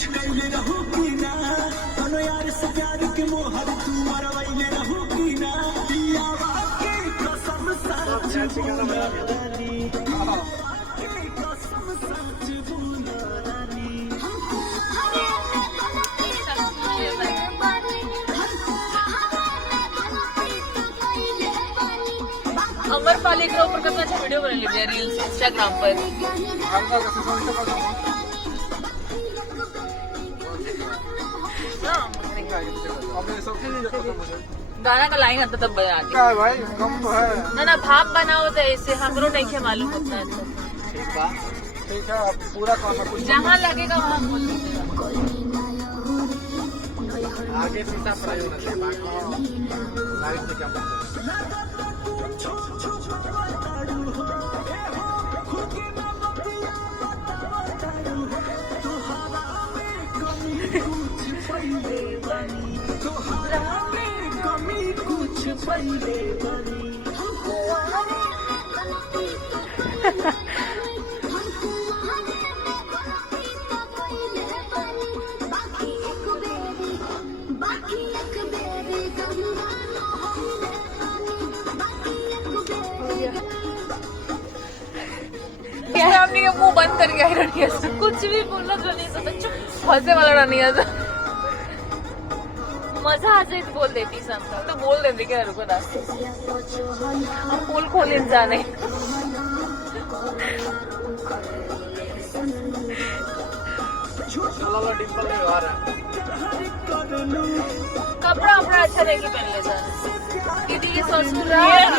कुछ कैले रहू की ना तनो यार से प्यार के मोहर तू मरवैले रहू की ना पियावा के कसम सच बोला रानी के कसम सच बोला रानी अमरपाली के ऊपर कितना अच्छा वीडियो बना लीजिए रील्स इंस्टाग्राम पर। गाना का लाइन आता तब बजा क्या है भाई, कम तो है। ना भाप बनाओ तो ऐसे हमरो नहीं के मालूम होता है। ठीक है, पूरा काम है, कुछ जहाँ लगेगा वहाँ बोल दीजिएगा। आगे पीछा पड़ा होना चाहिए, लाइट से क्या पता। हमने ये मुंह बंद कर गया है रनिया से, कुछ भी बोलना जो नहीं था चुप फंसे वाला रनिया था। मजा आ जाए तो बोल देती सबका तो बोल देती क्या रुको ना हम पोल खोल इंसान है। कपड़ा अपना अच्छा नहीं पहन लेता दीदी ये ससुराल